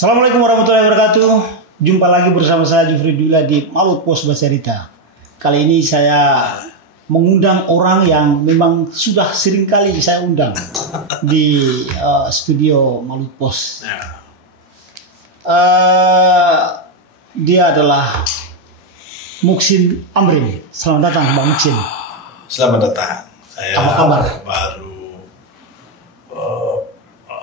Assalamualaikum warahmatullahi wabarakatuh. Jumpa lagi bersama saya Jufri Dula di Malut Pos Bacarita. Kali ini saya mengundang orang yang memang sudah sering kali saya undang di studio Malut Pos. Dia adalah Muksin Amrin. Selamat datang Bang Muksin. Selamat datang. Saya apa kabar? Baru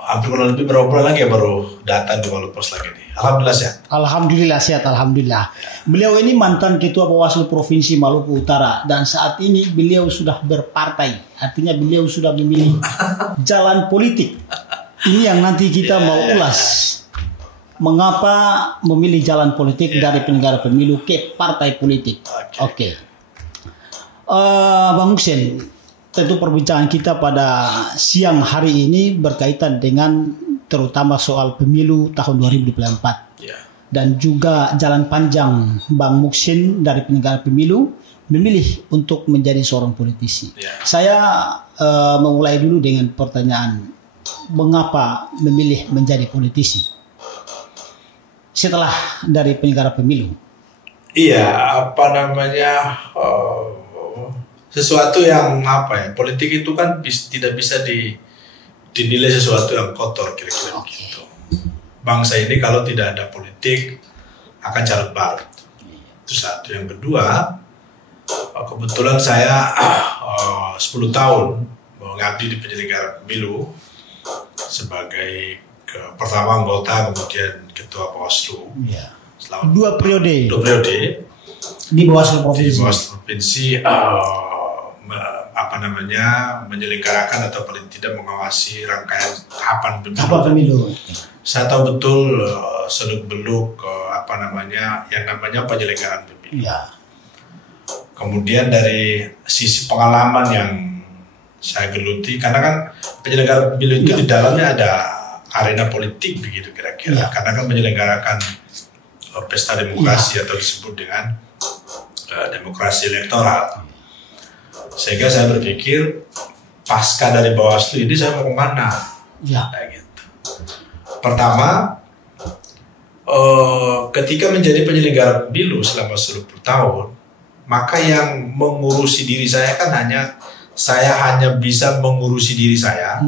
hampir kurang lebih berapa bulan lagi ya baru datang di Malut Pos lagi nih. Alhamdulillah sehat. Alhamdulillah sehat, alhamdulillah. Beliau ini mantan Ketua Bawaslu Provinsi Maluku Utara dan saat ini beliau sudah berpartai. Artinya beliau sudah memilih jalan politik. Ini yang nanti kita mau ulas. Mengapa memilih jalan politik dari penyelenggara pemilu ke partai politik? Oke. Bang Muksin, tentu perbincangan kita pada siang hari ini berkaitan dengan terutama soal pemilu tahun 2024 dan juga jalan panjang Bang Muksin dari penyelenggara pemilu memilih untuk menjadi seorang politisi. Saya memulai dulu dengan pertanyaan, mengapa memilih menjadi politisi setelah dari penyelenggara pemilu? Iya, apa namanya, sesuatu yang politik itu kan tidak bisa dinilai sesuatu yang kotor kira-kira begitu. Bangsa ini kalau tidak ada politik akan carut marut. Itu satu. Yang kedua, kebetulan saya 10 tahun mengabdi di penyelenggara pemilu sebagai pertama anggota, kemudian ketua Bawaslu. Selama 2 periode. 2 periode di Bawaslu Provinsi. Di Bawaslu Provinsi menyelenggarakan atau paling tidak mengawasi rangkaian tahapan pemilu. Saya tahu betul seluk-beluk yang namanya penyelenggaraan pemilu. Kemudian dari sisi pengalaman yang saya geluti, karena kan penyelenggaraan pemilu itu di dalamnya ada arena politik begitu kira-kira. Karena kan menyelenggarakan pesta demokrasi atau disebut dengan demokrasi elektoral. Sehingga saya berpikir pasca dari Bawaslu ini saya mau kemana? Gitu. Pertama, ketika menjadi penyelenggara pemilu selama 10 tahun, maka yang mengurusi diri saya kan saya hanya bisa mengurusi diri saya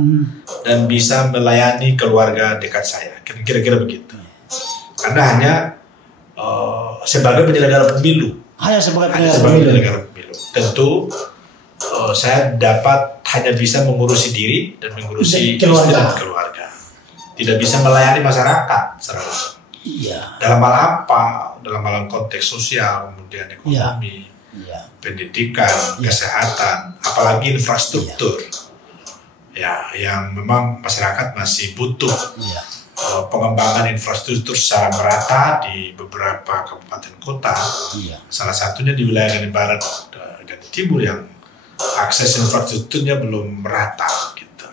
dan bisa melayani keluarga dekat saya, kira-kira begitu. Karena hanya sebagai penyelenggara pemilu. Hanya sebagai penyelenggara pemilu. Tentu saya hanya bisa mengurusi diri dan mengurusi istri dan keluarga. Tidak bisa melayani masyarakat secara langsung. Dalam hal apa? Dalam hal konteks sosial, kemudian ekonomi, pendidikan, kesehatan, apalagi infrastruktur. Yang memang masyarakat masih butuh pengembangan infrastruktur secara merata di beberapa kabupaten kota. Salah satunya di wilayah Gani Barat dan Timur yang akses infrastrukturnya belum merata gitu.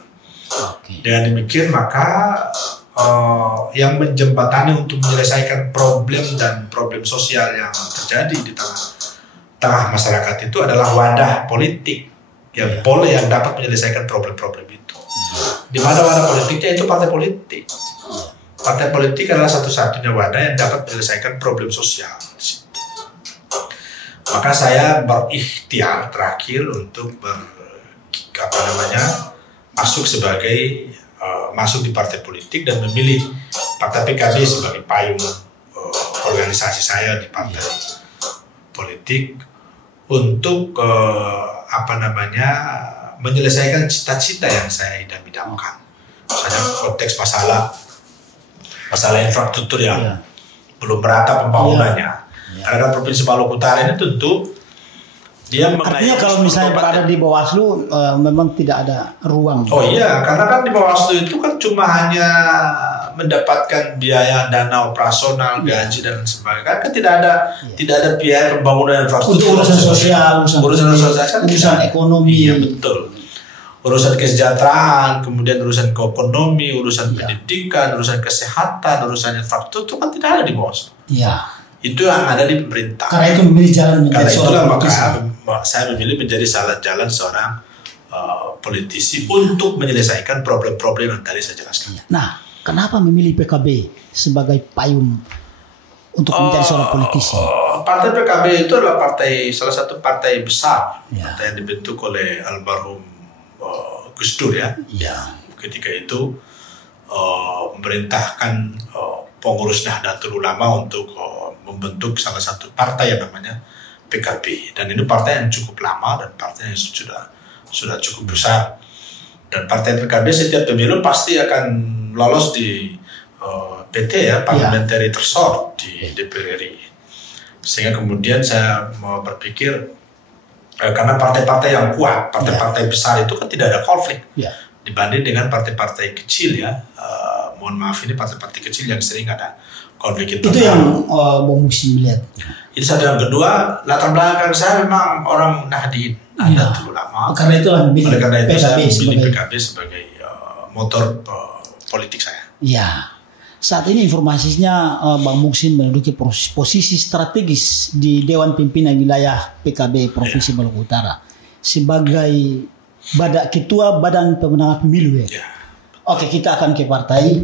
Dengan demikian maka yang menjembatani untuk menyelesaikan problem dan problem sosial yang terjadi di tengah masyarakat itu adalah wadah politik yang dapat menyelesaikan problem-problem itu. Di mana wadah politiknya itu partai politik. Partai politik adalah satu-satunya wadah yang dapat menyelesaikan problem sosial. Maka saya berikhtiar terakhir untuk masuk di partai politik dan memilih partai PKB sebagai payung organisasi saya di partai politik untuk menyelesaikan cita-cita yang saya idam-idamkan. Misalnya konteks masalah infrastruktur yang belum merata pembangunannya. Karena Provinsi Maluku Utara ini tentu dia artinya kalau misalnya berada di Bawaslu memang tidak ada ruang. Karena kan di Bawaslu itu kan cuma hanya mendapatkan biaya dana operasional, gaji dan sebagainya. Kan tidak ada biaya pembangunan infrastruktur. Urusan sosial, urusan ekonomi. Iya betul. Urusan kesejahteraan, kemudian urusan ekonomi, urusan pendidikan, urusan kesehatan, urusan infrastruktur itu kan tidak ada di Bawaslu. Itu yang ada di pemerintah. Karena itu memilih jalan menjadi seorang politisi. Maka saya memilih menjadi jalan seorang politisi untuk menyelesaikan problem-problem yang tadi saya jelaskan. Nah, kenapa memilih PKB sebagai payung untuk mencari seorang politisi? Partai PKB itu adalah salah satu partai besar, partai yang dibentuk oleh almarhum Gus Dur ya. Ketika itu memerintahkan pengurus Nahdlatul Ulama untuk membentuk salah satu partai yang namanya PKB, dan ini partai yang cukup lama dan partai yang sudah cukup besar. Dan partai PKB setiap pemilu pasti akan lolos di PT ya, parliamentary threshold di DPR RI. Sehingga kemudian saya mau berpikir karena partai-partai yang kuat, partai-partai besar itu kan tidak ada konflik dibanding dengan partai-partai kecil ya. Mohon maaf, ini partai-partai kecil yang sering ada konflik itu yang Bung Muhsin melihat. Itu satu. Yang kedua, latar belakang saya memang orang Nahdien, Nahdlatul Ulama. Karena itu saya memilih PKB sebagai motor politik saya. Ya, saat ini informasinya Bang Muhsin menduduki posisi strategis di Dewan Pimpinan Wilayah PKB Provinsi Maluku Utara sebagai Ketua Badan Pemenangan Pemilu ya. Oke, kita akan ke partai,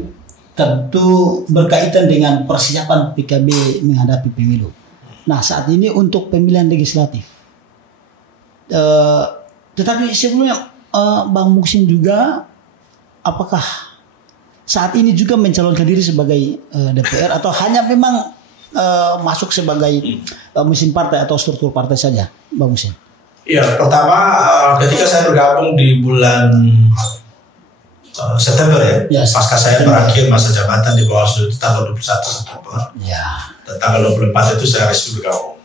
tentu berkaitan dengan persiapan PKB menghadapi pemilu. Nah, saat ini untuk pemilihan legislatif. Tetapi sebelumnya Bang Muhsin juga, apakah saat ini juga mencalonkan diri sebagai DPR atau hanya memang masuk sebagai mesin partai atau struktur partai saja, Bang Muhsin? Ya, pertama ketika saya bergabung di bulan September ya, pasca saya berakhir masa jabatan di Bawaslu itu tanggal 21 September. Dan tanggal 24 itu saya resmi bergabung.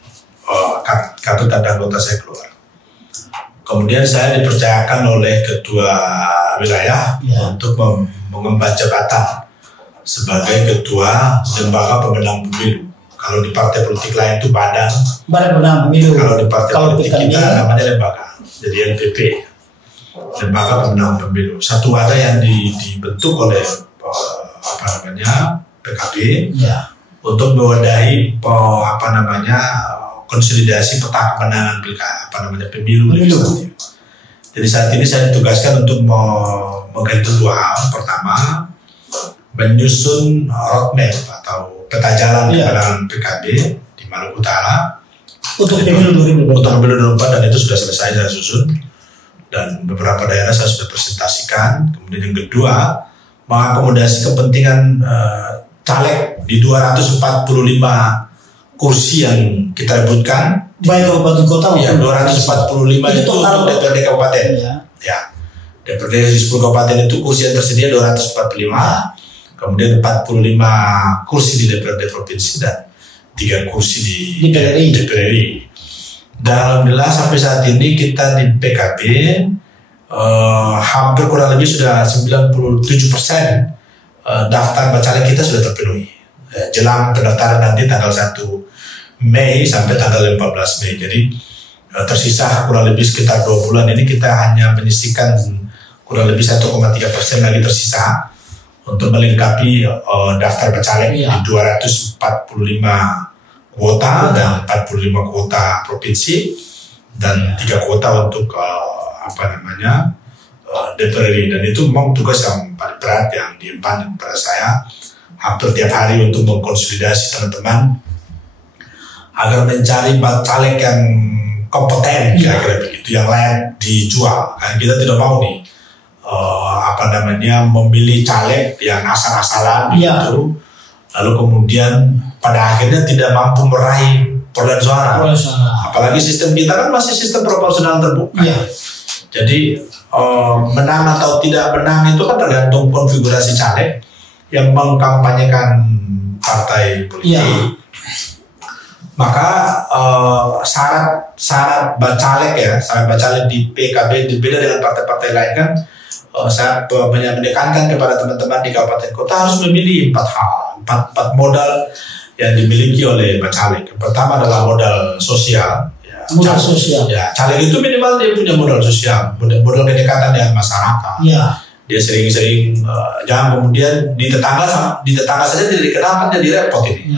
Kartu tanda anggota saya keluar. Kemudian saya dipercayakan oleh ketua wilayah untuk mengemban jabatan sebagai ketua lembaga pemenang pemilu. Kalau di partai politik lain itu badan pemenang pemilu. Kalau di partai politik kita namanya lembaga, jadi LPP, lembaga pemenang pemilu. Satu wadah yang dibentuk oleh PKB untuk mewadahi konsolidasi peta kemenangan pemilu legislatif. Jadi saat ini saya ditugaskan untuk menghitung dua hal. Pertama, menyusun roadmap atau peta jalan kemenangan PKB di Maluku Utara untuk pemilu 2024, dan itu sudah selesai saya susun, dan beberapa daerah saya sudah presentasikan. Kemudian yang kedua, mengakomodasi kepentingan caleg di 245 kursi yang kita rebutkan, baik kabupaten kota ya, 245 itu untuk DPRD kabupaten. DPRD di 10 kabupaten itu kursi yang tersedia 245, kemudian 45 kursi di DPRD provinsi dan 3 kursi di DPR RI. Dan alhamdulillah sampai saat ini kita di PKB hampir kurang lebih sudah 97% daftar bacalek kita sudah terpenuhi. Jelang pendaftaran nanti tanggal 1 Mei sampai tanggal 14 Mei. Jadi tersisa kurang lebih sekitar 2 bulan ini kita hanya menyisikan kurang lebih 1,3% lagi tersisa untuk melengkapi daftar bacalek di 245 kuota dan 45 kuota provinsi dan 3 kuota untuk DPR RI. Dan itu memang tugas yang paling berat yang diemban pada saya hampir tiap hari untuk mengkonsolidasi teman-teman agar mencari caleg yang kompeten, kira-kira begitu, yang layak dijual. Karena kita tidak mau nih memilih caleg yang asal-asalan gitu, lalu kemudian pada akhirnya tidak mampu meraih perolehan suara. Apalagi sistem kita kan masih sistem proporsional terbuka. Jadi menang atau tidak menang itu kan tergantung konfigurasi caleg yang mengkampanyekan partai politik. Maka syarat bacalek di PKB berbeda dengan partai-partai lain kan. Saya menekankan kepada teman-teman di kabupaten kota harus memilih 4 hal, 4 modal yang dimiliki oleh bacalek. Yang pertama adalah modal sosial. Modal sosial. Ya, caleg itu minimal dia punya modal sosial, modal kedekatan dengan masyarakat. Dia sering-sering jangan kemudian di tetangga saja tidak dikenal, kan jadi repot ini.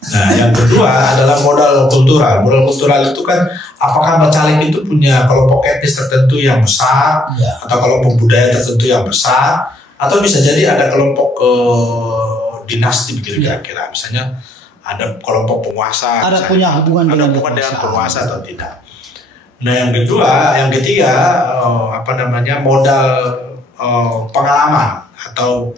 Nah, yang kedua adalah modal kultural. Modal kultural itu kan apakah bacalek itu punya kelompok etnis tertentu yang besar atau kelompok budaya tertentu yang besar, Atau bisa jadi ada kelompok dinasti begitu kira-kira. Misalnya ada kelompok penguasa. Ada punya hubungan dengan penguasa atau tidak. Nah yang ketiga modal pengalaman atau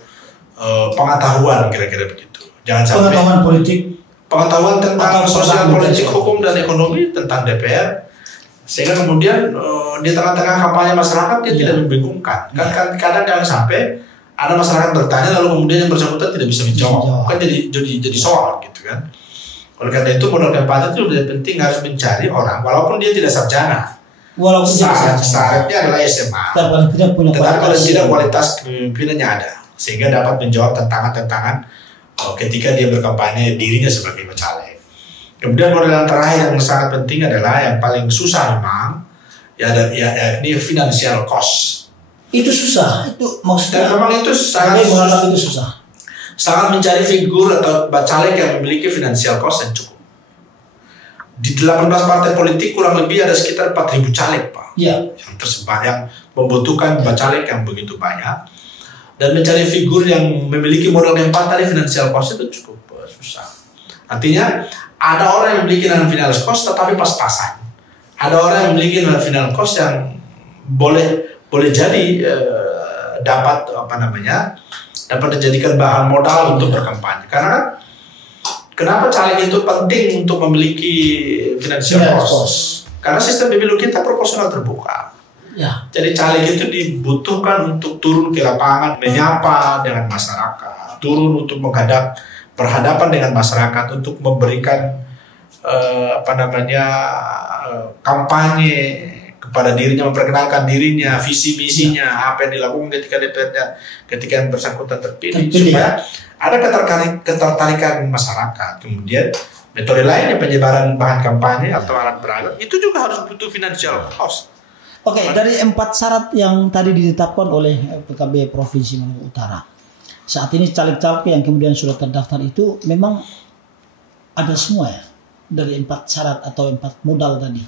pengetahuan kira-kira begitu. Jangan sampai pengetahuan politik, pengetahuan tentang sosial, politik, hukum dan ekonomi tentang DPR, sehingga kemudian di tengah-tengah kampanye masyarakat dia tidak membingungkan. Kan kadang sampai ada masyarakat bertanya lalu kemudian yang bersangkutan tidak bisa menjawab, kan jadi soal gitu kan. Oleh karena itu modal kampanye itu lebih penting, harus mencari orang walaupun dia tidak sarjana. Walaupun syaratnya adalah SMA, tetapi kalau tidak kualitas kepemimpinannya ada, sehingga dapat menjawab tantangan-tantangan ketika dia berkampanye dirinya sebagai caleg. Kemudian modal yang terakhir yang sangat penting adalah yang paling susah memang, ini financial cost. Itu susah, itu maksudnya. Dan memang itu sangat susah. Sangat mencari figur atau caleg yang memiliki financial cost yang cukup. Di 18 partai politik kurang lebih ada sekitar 4.000 caleg, Pak. Iya. Yang tersebar, yang membutuhkan caleg yang begitu banyak. Dan mencari figur yang memiliki modal yang tadi financial cost itu cukup susah. Artinya ada orang yang memiliki financial cost tetapi pas-pasan. Ada orang yang memiliki financial cost yang boleh jadi dapat dijadikan bahan modal untuk berkampanye. Karena kenapa caleg itu penting untuk memiliki financial cost? Karena sistem pemilu kita proporsional terbuka. Ya. Jadi caleg itu dibutuhkan untuk turun ke lapangan, menyapa dengan masyarakat, turun untuk berhadapan dengan masyarakat, untuk memberikan kampanye kepada dirinya, memperkenalkan dirinya, visi misinya, apa yang dilakukan ketika yang bersangkutan terpilih, supaya ada ketertarikan masyarakat. Kemudian metode lainnya penyebaran bahan kampanye atau alat peraga itu juga harus butuh financial cost. Oke, dari 4 syarat yang tadi ditetapkan oleh PKB Provinsi Maluku Utara, saat ini caleg-caleg yang kemudian sudah terdaftar itu memang ada semua ya dari 4 syarat atau 4 modal tadi.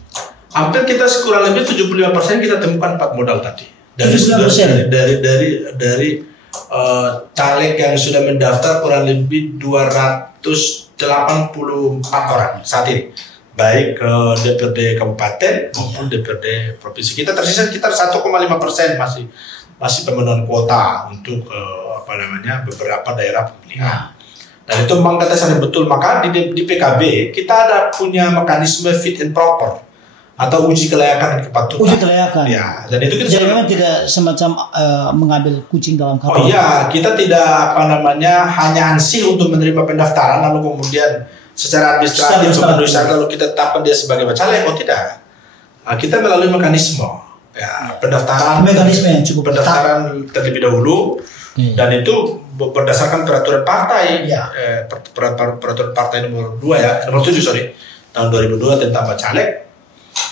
Hampir kita kurang lebih 75% kita temukan 4 modal tadi. Dari caleg yang sudah mendaftar kurang lebih 284 orang saat ini, baik ke DPRD kabupaten maupun DPRD provinsi. Kita tersisa sekitar 1,5% masih pemenuhan kuota untuk beberapa daerah pemilihan. Dan itu memang kata saya betul. Maka di PKB kita punya mekanisme fit and proper atau uji kelayakan dan kepatutan. Uji kelayakan. Ya, dan itu kita jadi memang tidak semacam mengambil kucing dalam karung. Oh iya, kita tidak hanya ansih untuk menerima pendaftaran lalu kemudian secara administratif memenuhi syarat lalu kita tetapkan dia sebagai caleg. Oh tidak. Kita melalui mekanisme pendaftaran. Mekanisme yang cukup pendaftaran terlebih dahulu. Dan itu berdasarkan peraturan partai, peraturan partai nomor 7 tahun 2002 tentang caleg,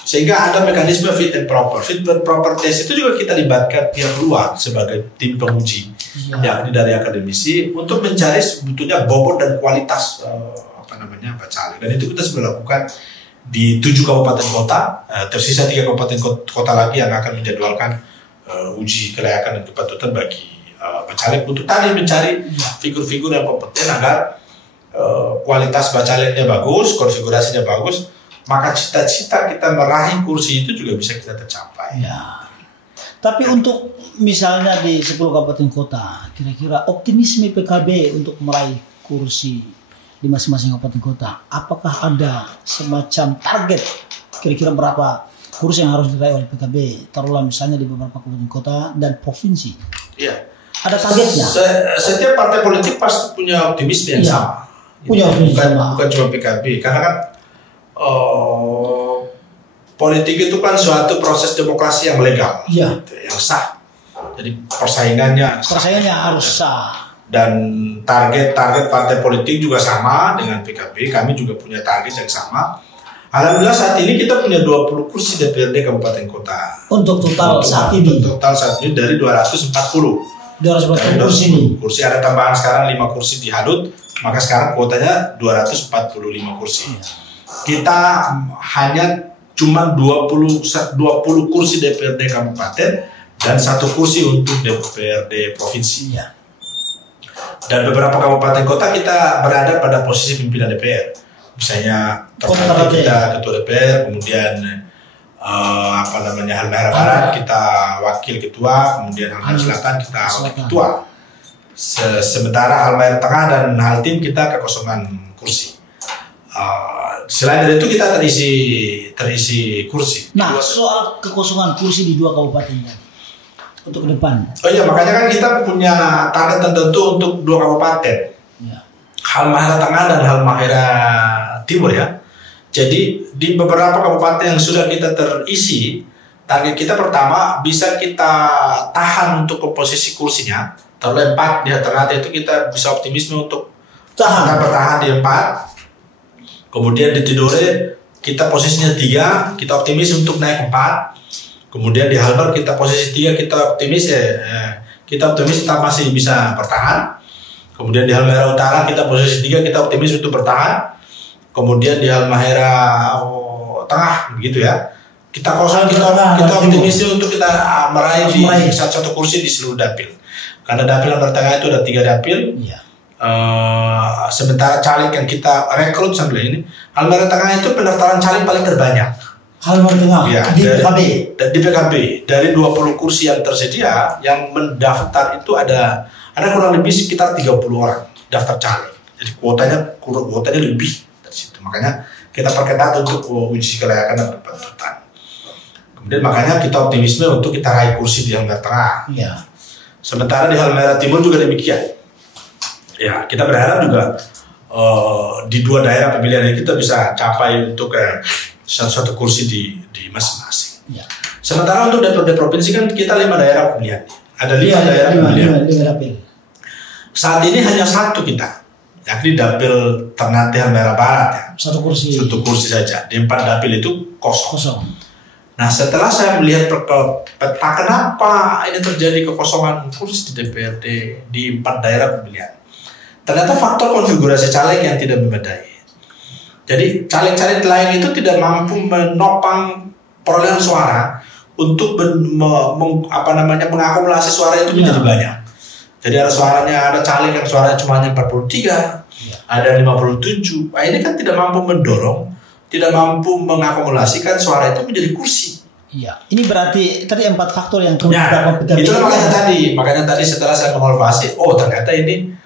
sehingga ada mekanisme fit and proper. Fit and proper test itu juga kita libatkan pihak luar sebagai tim penguji, yakni dari akademisi untuk mencari sebetulnya bobot dan kualitas caleg. Dan itu kita sudah lakukan di 7 kabupaten kota, tersisa 3 kabupaten kota lagi yang akan menjadwalkan uji kelayakan dan kepatutan bagi caleg untuk tadi mencari figur-figur yang kompeten agar kualitas bacalegnya bagus, konfigurasinya bagus, maka cita-cita kita meraih kursi itu juga bisa kita tercapai. Ya. Tapi untuk misalnya di 10 kabupaten kota, kira-kira optimisme PKB untuk meraih kursi di masing-masing kabupaten kota, apakah ada semacam target kira-kira berapa kursi yang harus diraih oleh PKB, taruhlah misalnya di beberapa kabupaten kota dan provinsi? Iya. Ada targetnya. Setiap partai politik pasti punya optimisme yang sama. Punya optimisme. Bukan cuma PKB, karena kan politik itu kan suatu proses demokrasi yang legal, gitu, yang sah. Jadi persaingannya harus sah. Dan target partai politik juga sama dengan PKB. Kami juga punya target yang sama. Alhamdulillah saat ini kita punya 20 kursi DPRD kabupaten kota. Untuk total saat ini dari 240. 240 kursi ada tambahan sekarang 5 kursi di Hadut, maka sekarang kuotanya 245 kursi. Kita hanya cuma 20 kursi DPRD kabupaten dan 1 kursi untuk DPRD provinsi. Ya. Dan beberapa kabupaten kota kita berada pada posisi pimpinan DPR. Misalnya Ternate kita ketua DPR, kemudian Halmahera Barat kita wakil ketua, kemudian Halmahera Selatan kita wakil ketua. Sementara Halmahera Tengah dan Haltim kita kekosongan kursi. Selain dari itu kita terisi kursi. Nah, soal kekosongan kursi di 2 kabupaten untuk ke depan. Oh iya, makanya kan kita punya target tertentu untuk 2 kabupaten. Ya. Halmahera Tengah dan Halmahera Timur ya. Jadi di beberapa kabupaten yang sudah kita terisi, target kita pertama bisa kita tahan untuk ke posisi kursinya. Terlalu 4 di Ternate itu kita bisa optimisme untuk bertahan di 4. Kemudian di Tidore kita posisinya 3, kita optimis untuk naik 4. Kemudian di Halbar kita posisi 3, kita optimis kita masih bisa bertahan. Kemudian di Halmahera Utara kita posisi 3, kita optimis untuk bertahan. Kemudian di Halmahera Tengah begitu ya. Kita optimis untuk kita meraih di satu kursi di seluruh dapil. Karena dapil Halmahera Tengah itu ada 3 dapil. Ya. Sementara caleg yang kita rekrut sampai ini, Halmahera Tengah itu pendaftaran caleg paling terbanyak. Halmahera Tengah ya, di PKB. Di PKB dari 20 kursi yang tersedia, yang mendaftar itu ada kurang lebih sekitar 30 orang daftar caleg. Jadi kuotanya lebih dari situ. Makanya kita perketat untuk uji kelayakan dan berpatutan. Kemudian makanya kita optimisme untuk kita raih kursi di Halmahera Tengah. Ya. Sementara di Halmahera Timur juga demikian. Ya, kita berharap juga di 2 daerah pemilihan kita bisa capai untuk satu kursi di masing-masing. Ya. Sementara untuk DPRD provinsi kan kita 5 daerah pemilihan. Ada 5 daerah pemilihan. Saat ini hanya 1 kita, yakni dapil Ternate Halmahera Barat ya. 1 kursi saja. Di 4 dapil itu kosong. Nah, setelah saya melihat peta kenapa ini terjadi kekosongan kursi di DPRD di 4 daerah pemilihan. Ternyata faktor konfigurasi caleg yang tidak memadai. Jadi caleg-caleg lain itu tidak mampu menopang perolehan suara untuk mengakumulasi suara itu menjadi banyak. Jadi ada caleg yang suaranya cuma 43, ada 57. Nah, ini kan tidak mampu mendorong, tidak mampu mengakumulasikan suara itu menjadi kursi. Iya, ini berarti tadi 4 faktor yang itu makanya tadi setelah saya mengevaluasi, ternyata ini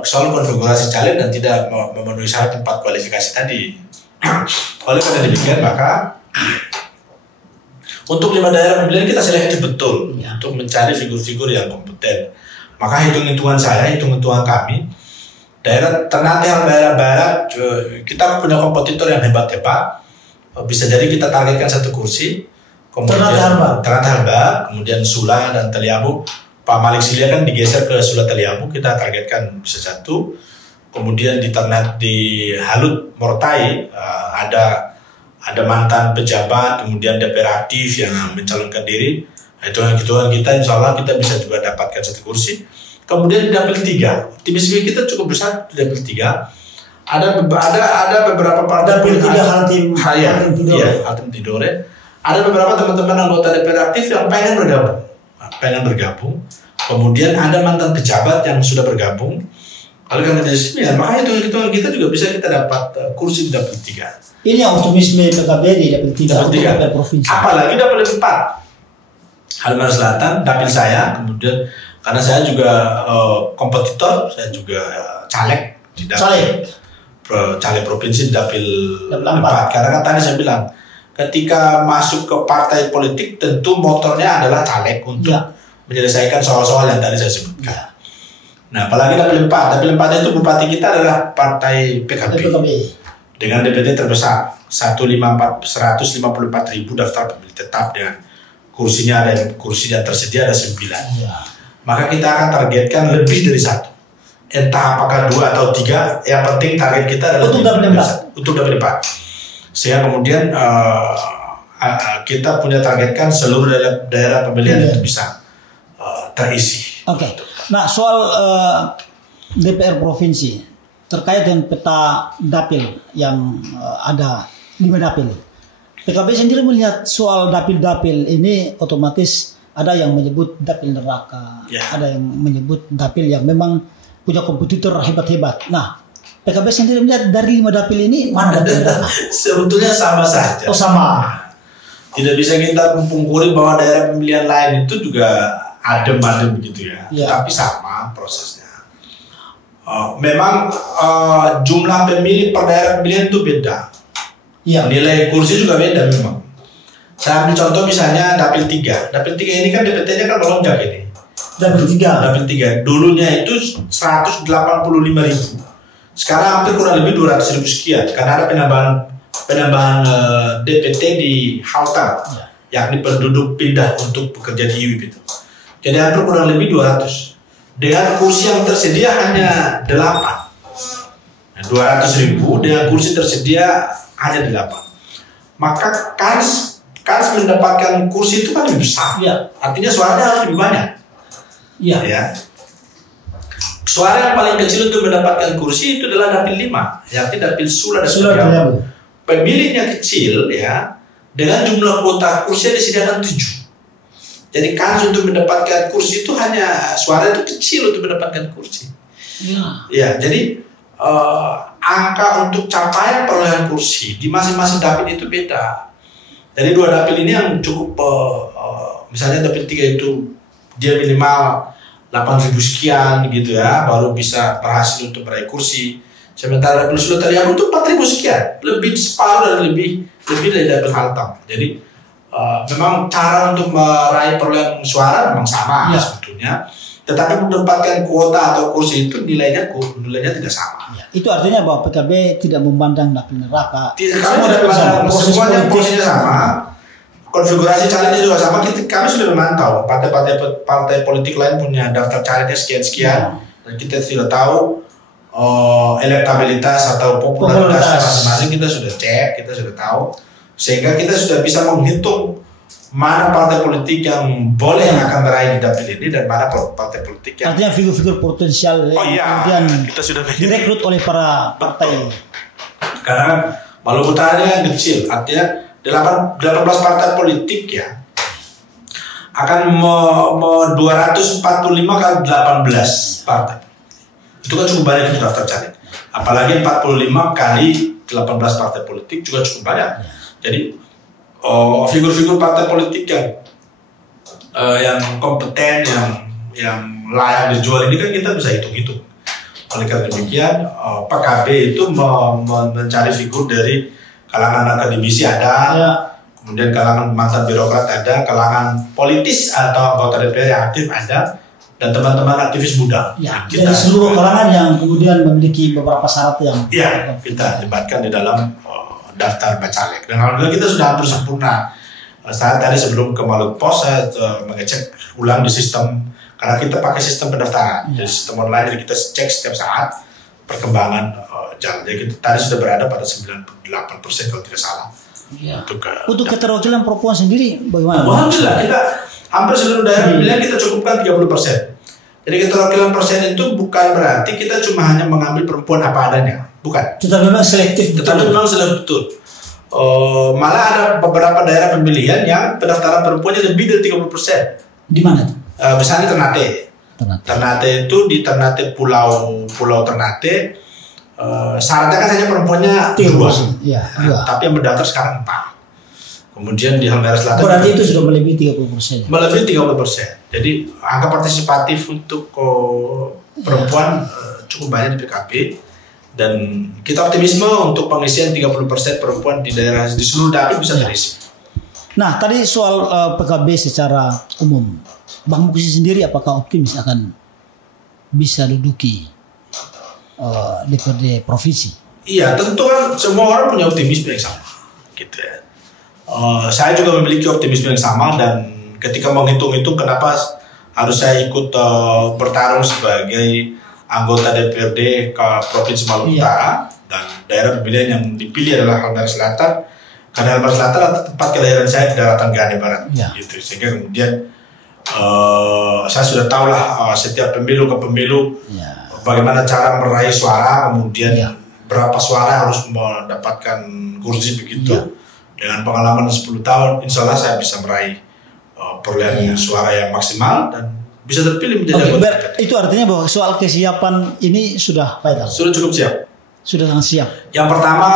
soal konfigurasi caleg dan tidak memenuhi syarat 4 kualifikasi tadi. Oleh karena demikian maka untuk 5 daerah pemilihan kita selektif betul untuk mencari figur-figur yang kompeten. Maka hitung-hitungan kami, daerah Ternate Halmahera Barat kita punya kompetitor yang hebat-hebat. Bisa jadi kita targetkan 1 kursi. Kemudian Ternate Halbar, kemudian Sula dan Taliabu. Pak Malik Silia kan digeser ke Sula Taliabu, kita targetkan bisa 1. Kemudian di Ternate di Halut Mortai ada mantan pejabat, kemudian DPR aktif yang mencalonkan diri. Hitungan kita insya Allah kita bisa juga dapatkan 1 kursi. Kemudian di dapil 3, optimisme kita cukup besar di dapil 3. Ada beberapa partai dapil 3 Haltim Tidore. Ada beberapa teman-teman anggota DPR aktif yang pengen bergabung. Kemudian ada mantan pejabat yang sudah bergabung. Oleh karena itu, maka hitungan kita juga bisa kita dapat kursi di dapil 3. Ini optimisme PKB di dapil 3 untuk dapil provinsi. Apalagi dapil 4. Halmahera Selatan, dapil saya. Kemudian karena saya juga kompetitor, saya juga caleg di dapil caleg provinsi di dapil 4. Karena kan tadi saya bilang, ketika masuk ke partai politik tentu motornya adalah caleg untuk menyelesaikan soal-soal yang tadi saya sebutkan. Nah, apalagi dapil 4 itu bupati kita adalah partai PKB. Dengan DPT terbesar 154.000 daftar pemilih tetap dengan kursinya tersedia ada 9. Maka kita akan targetkan lebih dari 1. Entah apakah 2 atau 3, yang penting target kita adalah untuk dapil 4. Sehingga kemudian kita punya targetkan seluruh daerah pemilihan itu bisa terisi. Oke. Nah, soal DPR provinsi terkait dengan peta dapil yang ada 5 dapil. PKB sendiri melihat soal dapil-dapil ini otomatis Ada yang menyebut dapil neraka, ada yang menyebut dapil yang memang punya kompetitor hebat-hebat. Nah, PKB sendiri melihat dari 5 dapil ini mana dapil neraka? Sebetulnya sama saja. Oh, sama. Tidak bisa kita memungkiri bahwa daerah pemilihan lain itu juga adem-adem begitu ya. Tapi sama prosesnya. Memang jumlah pemilih per daerah pemilihan itu beda. Nilai kursi juga beda memang. Saya ambil contoh misalnya dapil 3. Dapil 3 ini kan DPT-nya kan melonjak ini. Dapil 3. Dulunya itu 185.000. Sekarang hampir kurang lebih 200.000 sekian karena ada penambahan DPT di Haltang, yakni penduduk pindah untuk bekerja di IWIP itu. Jadi hampir kurang lebih 200. Dengan kursi yang tersedia hanya 8. 200.000 dengan kursi tersedia hanya 8. Maka kans mendapatkan kursi itu kan lebih besar. Artinya suaranya harus lebih banyak. Ya. Suara yang paling kecil untuk mendapatkan kursi itu adalah dapil 5, yakni dapil Sula dan Suriabu. Pemilihnya kecil ya, dengan jumlah kuota kursi yang disediakan 7. Jadi kans untuk mendapatkan kursi itu hanya suara itu kecil untuk mendapatkan kursi. Jadi angka untuk capaian perolehan kursi di masing-masing dapil itu beda. Jadi 2 dapil ini yang cukup, misalnya dapil 3 itu dia minimal 8.000 sekian gitu ya, baru bisa berhasil untuk meraih kursi. Sementara dapil Sula Tariabu itu 4.000 sekian, lebih separuh dan lebih dari dapil Haltang. Jadi memang cara untuk meraih perolehan suara memang sama sebetulnya, tetapi mendapatkan kuota atau kursi itu nilainya tidak sama. Itu artinya bahwa PKB tidak memandang dapil neraka. Tidak, semuanya posisinya sama, konfigurasi calegnya juga sama. Kami sudah memantau partai politik lain punya daftar calegnya sekian, dan kita sudah tahu elektabilitas atau popularitas masing-masing kita sudah cek, kita sudah tahu, sehingga kita sudah bisa menghitung mana partai politik yang boleh akan meraih di dapil ini dan mana partai politik yang artinya figur-figur potensial kemudian kita sudah direkrut oleh para partai. Karena Maluku Utara yang kecil, artinya 18 partai politik ya akan 245 kali 18 partai. Itu kan cukup banyak untuk daftar caleg. Apalagi 45 kali 18 partai politik juga cukup banyak. Jadi figur-figur partai politik yang kompeten, yang layak dijual ini kan kita bisa hitung-hitung. Oleh karena demikian, PKB itu mencari figur dari kalangan akademisi ada, kemudian kalangan mantan birokrat ada, kalangan politis atau anggota DPR yang aktif ada, dan teman-teman aktivis muda. Jadi seluruh kalangan yang kemudian memiliki beberapa syarat yang kita libatkan di dalam daftar bacalek. Dan alhamdulillah kita sudah hampir sempurna. Saya tadi sebelum ke Maluku Pos saya mengecek ulang di sistem, karena kita pakai sistem pendaftaran, jadi sistem online, jadi kita cek setiap saat perkembangan jalan. Jadi kita tadi sudah berada pada 98% kalau tidak salah. Untuk keterwakilan perempuan sendiri bagaimana? Alhamdulillah kita hampir seluruh daerah pemilihan kita cukupkan 30%. Jadi keterwakilan persen itu bukan berarti kita cuma hanya mengambil perempuan apa adanya, bukan. Tetapi memang selektif. Betul. Malah ada beberapa daerah pemilihan yang pendaftaran perempuannya lebih dari 30%. Di mana? Misalnya Ternate itu di Ternate Pulau Ternate, syaratnya kan hanya perempuannya 2. Tapi yang mendaftar sekarang 4. Kemudian di Halmahera Selatan berarti itu sudah melebihi 30%. Melebihi 30%. Jadi angka partisipatif untuk perempuan cukup banyak di PKB, dan kita optimisme untuk pengisian 30% perempuan di daerah di seluruh dapil bisa terisi. Nah, tadi soal PKB secara umum, Bang Muksi sendiri apakah optimis akan bisa duduki DPRD provinsi? Iya, tentu kan semua orang punya optimisme yang sama, gitu ya. Saya juga memiliki optimisme yang sama, dan ketika menghitung-hitung kenapa harus saya ikut bertarung sebagai anggota DPRD ke Provinsi Maluku Utara, dan daerah pemilihan yang dipilih adalah Halmahera Selatan, karena Halmahera Selatan adalah tempat kelahiran saya di daratan Gane Barat, gitu. Sehingga kemudian saya sudah tahu lah setiap pemilu ke pemilu bagaimana cara meraih suara, kemudian berapa suara harus mendapatkan kursi begitu. Dengan pengalaman 10 tahun, insya Allah saya bisa meraih perolehan suara yang maksimal dan bisa terpilih menjadi anggota DPD. Itu artinya bahwa soal kesiapan ini sudah vital. Sudah cukup siap. Sudah sangat siap. Yang pertama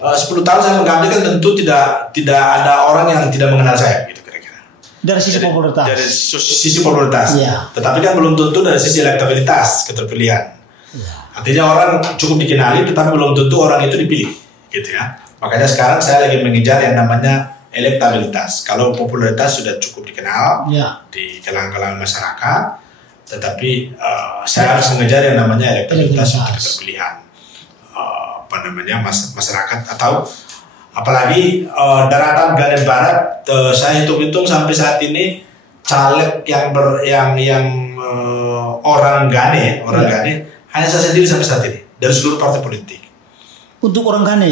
10 tahun saya mengabdi kan tentu tidak ada orang yang tidak mengenal saya gitu kira-kira. Dari sisi popularitas. Dari sisi popularitas. Ya. Tetapi kan belum tentu dari sisi elektabilitas keterpilihan. Ya. Artinya orang cukup dikenali tetapi belum tentu orang itu dipilih gitu ya. Makanya sekarang saya lagi mengejar yang namanya elektabilitas. Kalau popularitas sudah cukup dikenal di kalangan masyarakat, tetapi saya harus mengejar yang namanya elektabilitas untuk keterpilihan masyarakat atau apalagi daratan Ghanaian Barat. Saya hitung-hitung sampai saat ini caleg yang orang Ghana hanya saya sendiri sampai saat ini dari seluruh partai politik. Untuk orang Ghana.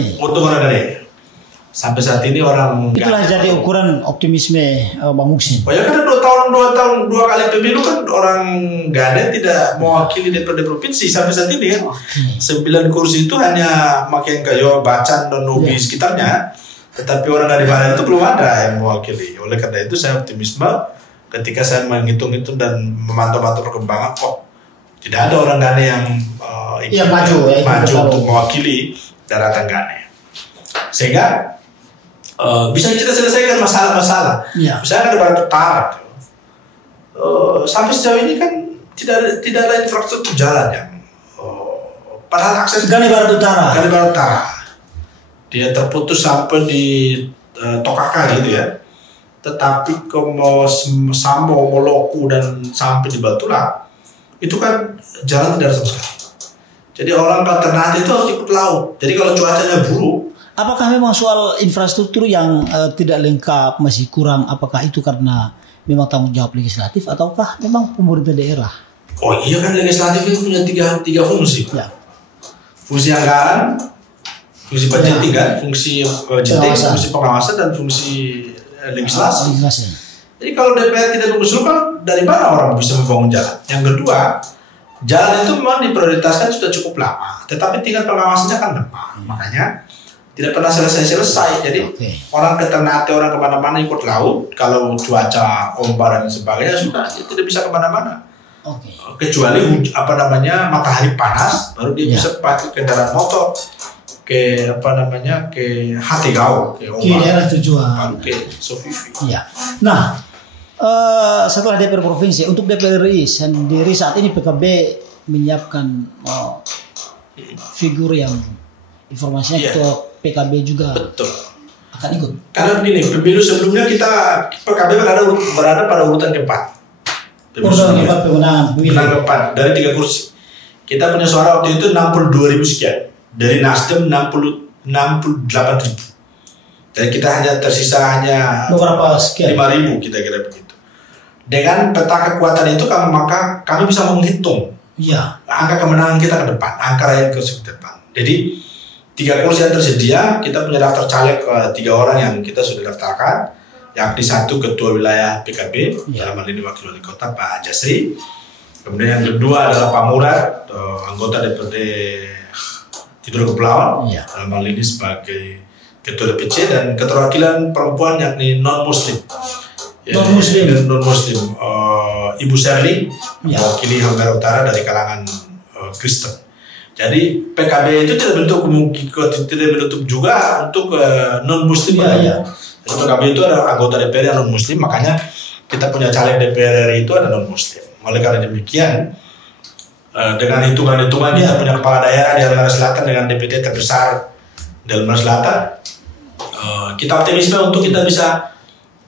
Sampai saat ini orang itulah Ghana. Jadi ukuran optimisme Bang Muhsin. Oh ya karena 2 kali pemilu kan orang Ghana tidak mewakili DPRD provinsi sampai saat ini kan. 9 kursi itu hanya makin kayak Bacan dan Nobi sekitarnya. Tetapi orang Ghana Barat itu belum ada yang mewakili. Oleh karena itu saya optimisme ketika saya menghitung-hitung dan memantau-mantau perkembangan tidak ada orang Ghana yang maju untuk mewakili daratan Ghana. Sehingga bisa kita selesaikan masalah-masalah. Misalnya di Barat Utara, sampai sejauh ini kan tidak ada infrastruktur jalan yang padahal akses Ghana Barat Utara. Dia terputus sampai di Tokaka gitu ya. Tetapi ke Sambo, Moloku dan sampai di Batula itu kan jalan tidak ada sama sekali. Jadi orang Ternate itu harus ikut laut. Jadi kalau cuacanya buruk, apakah memang soal infrastruktur yang tidak lengkap masih kurang? Apakah itu karena memang tanggung jawab legislatif ataukah memang pemerintah daerah? Oh iya kan legislatif itu punya tiga fungsi. Ya. Fungsi anggaran, fungsi budgeting kan, fungsi budgeting, fungsi pengawasan dan fungsi legislasi. Jadi kalau DPR tidak mengusulkan, dari mana orang bisa membangun jalan? Yang kedua, jalan itu memang diprioritaskan sudah cukup lama, tetapi tingkat pengawasannya kan lemah. Makanya tidak pernah selesai. Jadi orang ke Ternate, orang kemana-mana ikut laut. Kalau cuaca ombak dan sebagainya sudah tidak bisa kemana-mana. Kecuali matahari panas, baru dia bisa pakai kendaraan motor ke Hatigao, ke daerah tujuan, ke Sofifi. Ya. Nah, setelah DPR provinsi, untuk DPR RI sendiri saat ini PKB menyiapkan figur yang informasinya ketua PKB juga akan ikut. Karena begini, pemilu sebelumnya PKB berada pada urutan keempat. Pemenangan keempat dari 3 kursi. Kita punya suara waktu itu 62.000 sekian. Dari Nasdem 68.000. Jadi kita tersisa beberapa sekian 5.000 kita kira begitu. Dengan peta kekuatan itu maka kami bisa menghitung angka kemenangan kita ke depan, angka rakyat ke depan. Jadi 3 kursi yang tersedia, kita punya daftar caleg 3 orang yang kita sudah daftarkan, yakni 1 ketua wilayah PKB, dalam hal ini wakil wali kota Pak Jasri. Kemudian yang kedua adalah Pak Murad, anggota DPRD Tidur Kepulauan, dalam hal ini sebagai ketua DPC, dan keterwakilan perempuan yakni non-muslim. Non-muslim, Ibu Sherly, mewakili Halmahera Utara dari kalangan Kristen. Jadi PKB itu tidak menutup juga untuk non-muslim. Jadi PKB itu ada anggota DPR yang non-muslim, makanya kita punya caleg DPR RI itu ada non-muslim. Oleh karena demikian, dengan hitungan-hitungan kita punya kepala daerah di Halmahera Selatan dengan DPD terbesar di Halmahera Selatan, kita optimisme untuk kita bisa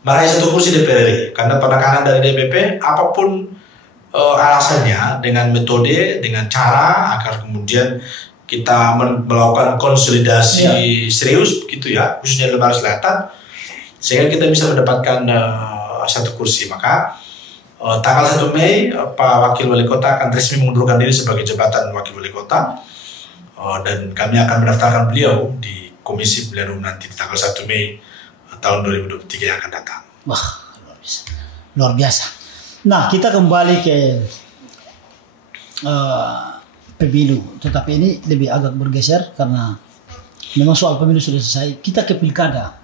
meraih 1 kursi DPR RI. Karena penekanan dari DPP, apapun alasannya, dengan metode, dengan cara agar kemudian kita melakukan konsolidasi serius begitu ya, khususnya di Halmahera Selatan, sehingga kita bisa mendapatkan 1 kursi. Maka tanggal 1 Mei Pak Wakil Wali Kota akan resmi mengundurkan diri sebagai jabatan Wakil Wali Kota, dan kami akan mendaftarkan beliau di Komisi Pemilihan Umum nanti di tanggal 1 Mei tahun 2023 yang akan datang. Wah, luar biasa. Nah, kita kembali ke pemilu, tetapi ini lebih agak bergeser karena memang soal pemilu sudah selesai. Kita ke pilkada.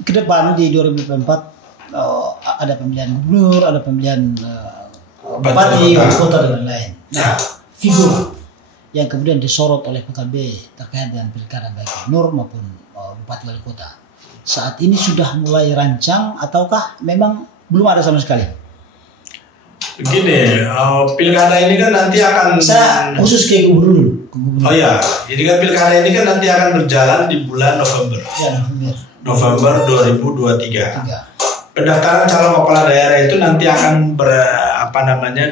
Ke depan di 2024 ada pemilihan gubernur, ada pemilihan bupati, wali kota dan lain-lain. Nah, figur yang kemudian disorot oleh PKB terkait dengan pilkada baik gubernur maupun bupati wali kota saat ini sudah mulai rancang ataukah memang belum ada sama sekali? Begini, pilkada ini kan nanti akan khusus ke gubernur. Oh ya, jadi kan pilkada ini kan nanti akan berjalan di bulan November. Ya, November 2023. Pendaftaran calon kepala daerah itu nanti akan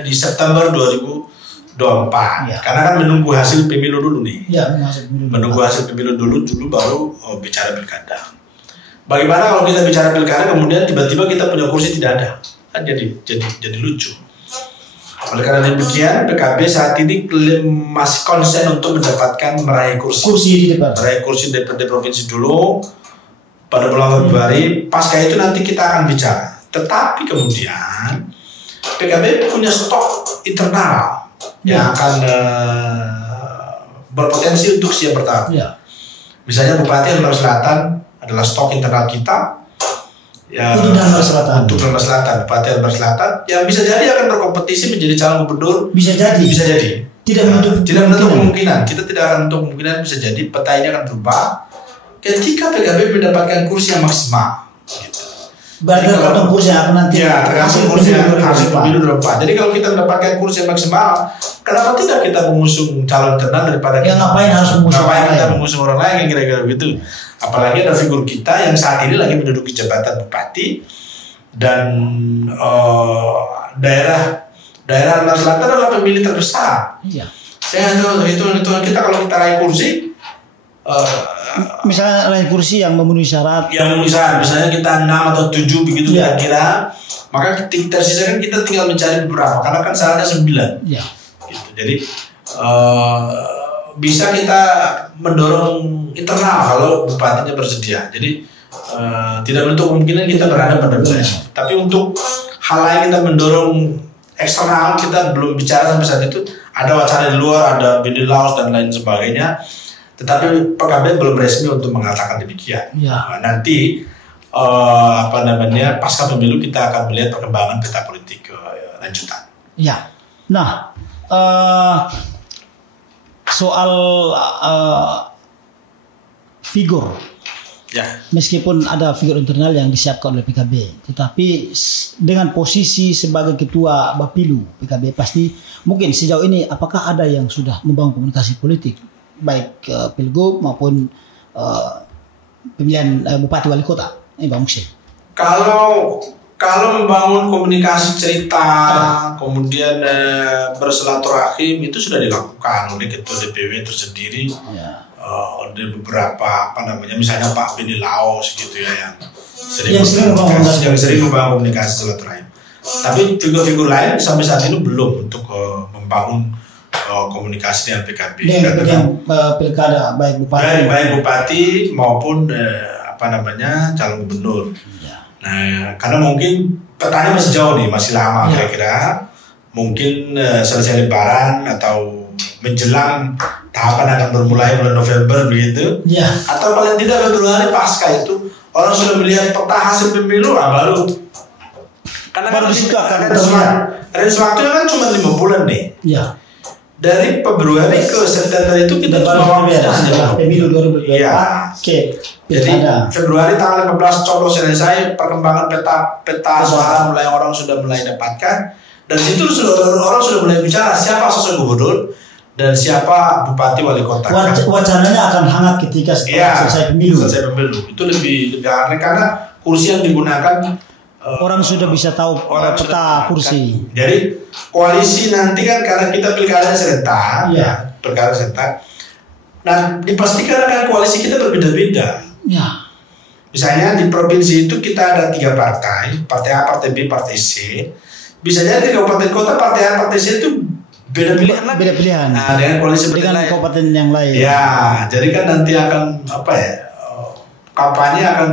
di September 2024. Ya. Karena kan menunggu hasil pemilu dulu nih. Ya, menunggu hasil pemilu dulu baru bicara pilkada. Bagaimana kalau kita bicara pilkada kemudian tiba-tiba kita punya kursi tidak ada? Kan jadi lucu. Oleh karena demikian PKB saat ini masih konsen untuk mendapatkan meraih kursi DPRD provinsi dulu pada bulan Februari. Pasca itu nanti kita akan bicara. Tetapi kemudian PKB punya stok internal yang akan berpotensi untuk siap bertahap. Ya. Misalnya Bupati Halmahera Selatan adalah stok internal kita. Ya, untuk Halmahera Selatan, Bupati Halmahera Selatan yang bisa jadi akan berkompetisi menjadi calon gubernur. Bisa jadi. Tidak menutup kemungkinan. Kita tidak akan menutup kemungkinan bisa jadi peta ini akan berubah ketika PKB mendapatkan kursi yang maksimal. Gitu. Berarti tergantung kursi yang akan nanti. Ya, tergantung kursi hasil pemilu 2024. Jadi kalau kita mendapatkan kursi yang maksimal, kenapa tidak kita mengusung calon internal daripada ngapain kita mengusung orang lain yang kira-kira begitu. Apalagi ada figur kita yang saat ini lagi menduduki jabatan bupati dan daerah Halmahera Selatan adalah pemilih terbesar. Iya. Saya itu kita kalau kita raih kursi, misalnya raih kursi yang memenuhi syarat. Misalnya kita 6 atau 7 begitu kira-kira, maka tersisa kan kita tinggal mencari beberapa karena kan syaratnya 9. Iya. Gitu. Jadi bisa kita mendorong internal kalau bupatinya bersedia. Jadi tidak menutup kemungkinan kita berada pada beliau. Tapi untuk hal lain kita mendorong eksternal kita belum bicara sampai saat itu. Ada wacana di luar, ada Bini Laos dan lain sebagainya. Tetapi PKB belum resmi untuk mengatakan demikian. Ya. Nanti pasca pemilu kita akan melihat perkembangan peta politik lanjutan. Ya. Nah. Soal figur, ya. Meskipun ada figur internal yang disiapkan oleh PKB, tetapi dengan posisi sebagai ketua Bapilu PKB pasti mungkin sejauh ini apakah ada yang sudah membangun komunikasi politik baik pilgub maupun pemilihan bupati wali kota, Bang Muksin? Kalau membangun komunikasi cerita, kemudian bersilaturahim itu sudah dilakukan oleh ketua DPW tersendiri, oleh beberapa misalnya Pak Bini Laos gitu ya yang sering membangun komunikasi silaturahim. Tapi figur-figur lain sampai saat ini belum untuk membangun komunikasi dengan PKB. Pilkada baik bupati maupun calon gubernur. Nah, karena mungkin petanya masih jauh nih, masih lama kira-kira. Mungkin selesai Lebaran atau menjelang tahapan akan bermulai bulan November begitu. Ya. Atau paling tidak Februari pasca itu orang sudah melihat peta hasil pemilu baru. Karena baru disitu akan range waktunya kan cuma 5 bulan nih. Ya. Dari Februari ke September itu kita cuma pemilu 2024. Iya. Oke. Jadi Februari tanggal 15 coblos selesai, perkembangan peta suara orang sudah mulai dapatkan, dan situ orang sudah mulai bicara siapa sosok gubernur dan siapa bupati wali kota. Wacananya akan hangat ketika selesai pemilu. Itu lebih hangat karena kursi yang digunakan orang sudah bisa tahu peta kursi. Kan. Jadi koalisi nanti kan karena kita pilkada serentak, pilkada serentak. Nah, dipastikan kan koalisi kita berbeda-beda. Ya. Misalnya di provinsi itu kita ada 3 partai A, partai B, partai C. Bisa jadi di kabupaten kota partai A, partai C itu beda pilihan lagi. Beda pilihan. Nah, dengan koalisi dengan kabupaten yang lain. Ya, jadi kan nanti akan kampanye akan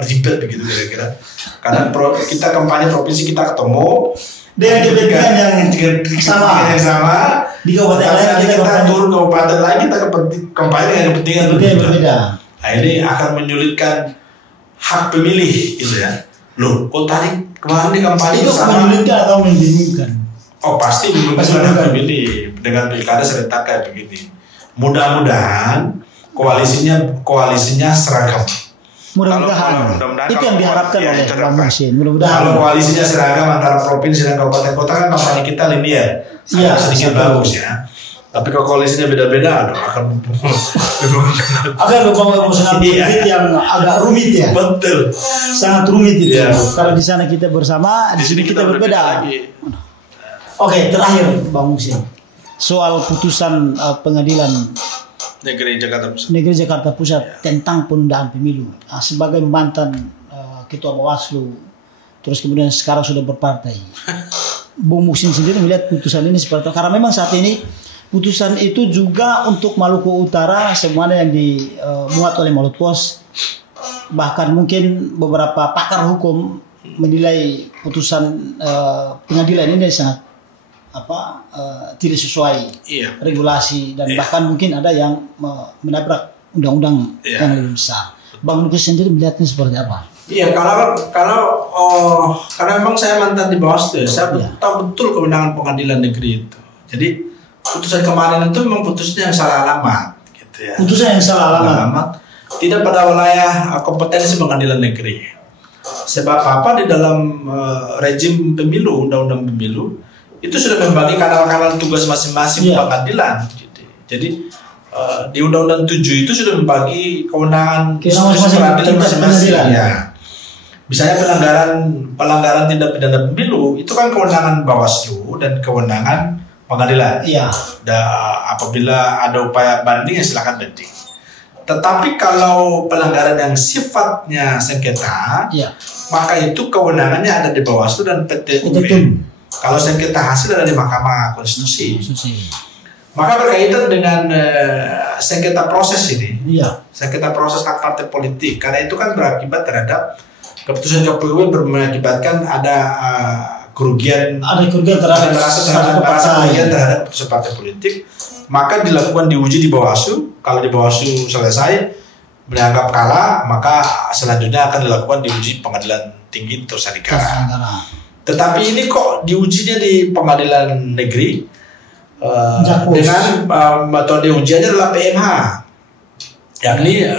ribet begitu kira-kira. Karena kita kampanye provinsi kita ketemu dengan kepentingan yang sama. Di kabupaten lain kita turun kabupaten lain kita kampanye dengan kepentingan berbeda. Nah, ini akan menyulitkan hak pemilih gitu ya. Loh, kok tadi kemarin di kampanye itu sama menyulitkan atau membingungkan? Oh pasti membingungkan hak pemilih dengan pilkada serentak kayak begini. Mudah-mudahan koalisinya seragam. Mudah-mudahan itu yang diharapkan oleh Bang Muhsin. Mudah-mudahan kalau koalisinya seragam antara provinsi dan kabupaten kota kan kampanye kita linear, sedikit bagus ya. Tapi kalau koalisinya beda-beda, aduh akan emosional yang agak rumit ya. Betul. Sangat rumit itu. Kalau di sana kita bersama, di sini kita berbeda. Oke, terakhir Bang Muhsin, soal putusan pengadilan Negeri Jakarta Pusat tentang penundaan pemilu. Sebagai mantan ketua Bawaslu, terus kemudian sekarang sudah berpartai, Bung Muhsin sendiri melihat putusan ini seperti apa? Karena memang saat ini putusan itu juga untuk Maluku Utara semuanya yang dimuat oleh Mulut Pos. Bahkan mungkin beberapa pakar hukum menilai putusan pengadilan ini sangat tidak sesuai regulasi dan bahkan mungkin ada yang menabrak undang-undang yang lebih besar. Bang Lukas sendiri melihatnya seperti apa? Iya, karena memang saya mantan di Bawaslu, saya tahu betul kewenangan pengadilan negeri itu. Jadi putusan kemarin itu memang putusnya yang salah alamat, gitu ya. Putusan yang salah alamat. Tidak pada wilayah kompetensi pengadilan negeri. Sebab apa di dalam rejim pemilu, undang-undang pemilu itu sudah membagi kanal-kanal tugas masing-masing pengadilan. Gitu. Jadi di Undang-Undang 7 itu sudah membagi kewenangan pengadilan masing-masing. Ya. Misalnya pelanggaran tindak pidana pemilu itu kan kewenangan Bawaslu dan kewenangan pengadilan. Iya. Apabila ada upaya banding ya silakan banding. Tetapi kalau pelanggaran yang sifatnya sengketa, maka itu kewenangannya ada di Bawaslu dan PT UN. Kalau sengketa hasil ada di Mahkamah Konstitusi. Maka berkaitan dengan sengketa proses ini, sengketa proses hak partai politik, karena itu kan berakibat terhadap keputusan KPU mengakibatkan ada kerugian terhadap keputusan partai politik, maka dilakukan diuji di Bawaslu. Kalau di Bawaslu selesai menganggap kalah, maka selanjutnya akan dilakukan diuji pengadilan tinggi Tosanegara. Tetapi ini kok diujinya di pengadilan negeri dengan metode ujiannya adalah PMH, yakni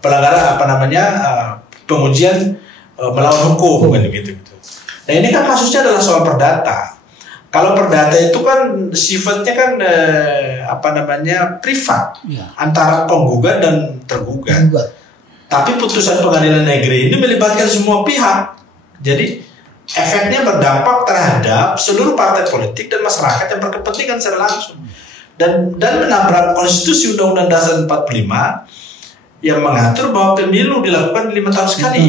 pelanggaran pengujian melawan hukum gitu. Nah ini kan kasusnya adalah soal perdata. Kalau perdata itu kan sifatnya kan privat antara penggugat dan tergugat. Tapi putusan pengadilan negeri ini melibatkan semua pihak. Jadi efeknya berdampak terhadap seluruh partai politik dan masyarakat yang berkepentingan secara langsung dan menabrak konstitusi Undang-Undang Dasar 45 yang mengatur bahwa pemilu dilakukan 5 tahun sekali.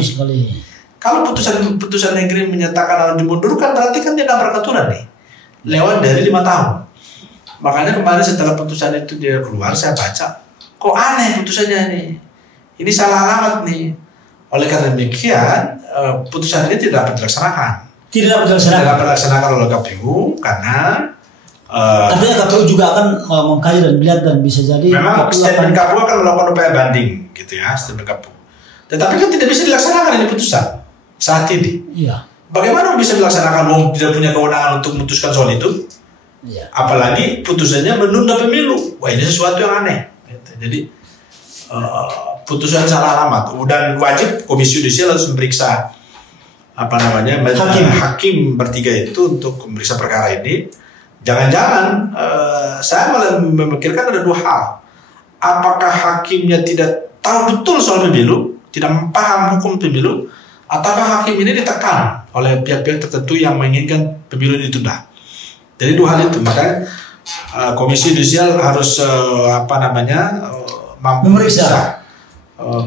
Kalau putusan negeri menyatakan harus dimundurkan, berarti kan dia nabrak aturan nih, lewat dari 5 tahun. Makanya kemarin setelah putusan itu dia keluar, saya baca, kok aneh putusannya nih, ini salah alamat nih. Oleh karena demikian, putusan ini tidak dapat dilaksanakan. Tidak dapat dilaksanakan oleh KPU karena artinya KPU juga akan mengkaji dan melihat dan bisa jadi memang statement KPU akan melakukan upaya banding, gitu ya, statement KPU. Tetapi kan tidak bisa dilaksanakan ini putusan saat ini. Bagaimana bisa dilaksanakan? Tidak punya kewenangan untuk memutuskan soal itu. Apalagi putusannya menunda pemilu. Wah, ini sesuatu yang aneh. Jadi putusan salah alamat dan wajib Komisi Yudisial harus memeriksa hakim bertiga itu untuk memeriksa perkara ini. Jangan-jangan saya malah memikirkan ada dua hal. Apakah hakimnya tidak tahu betul soal pemilu, tidak paham hukum pemilu, ataukah hakim ini ditekan oleh pihak-pihak tertentu yang menginginkan pemilu ditunda? Jadi dua hal itu. Makanya Komisi Yudisial harus mampu memeriksa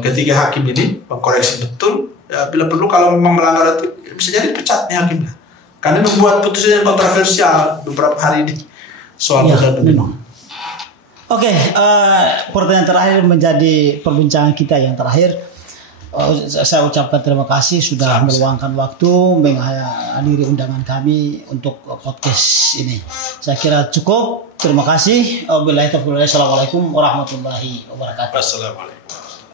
ketiga hakim ini, mengkoreksi betul. Bila perlu kalau memang melanggar itu bisa jadi pecat nih hakimnya, karena membuat putusan yang kontroversial beberapa hari ini soal pemilu. Oke, pertanyaan terakhir menjadi perbincangan kita yang terakhir. Saya ucapkan terima kasih sudah meluangkan waktu menghadiri undangan kami untuk podcast ini. Saya kira cukup. Terima kasih. Assalamualaikum warahmatullahi wabarakatuh.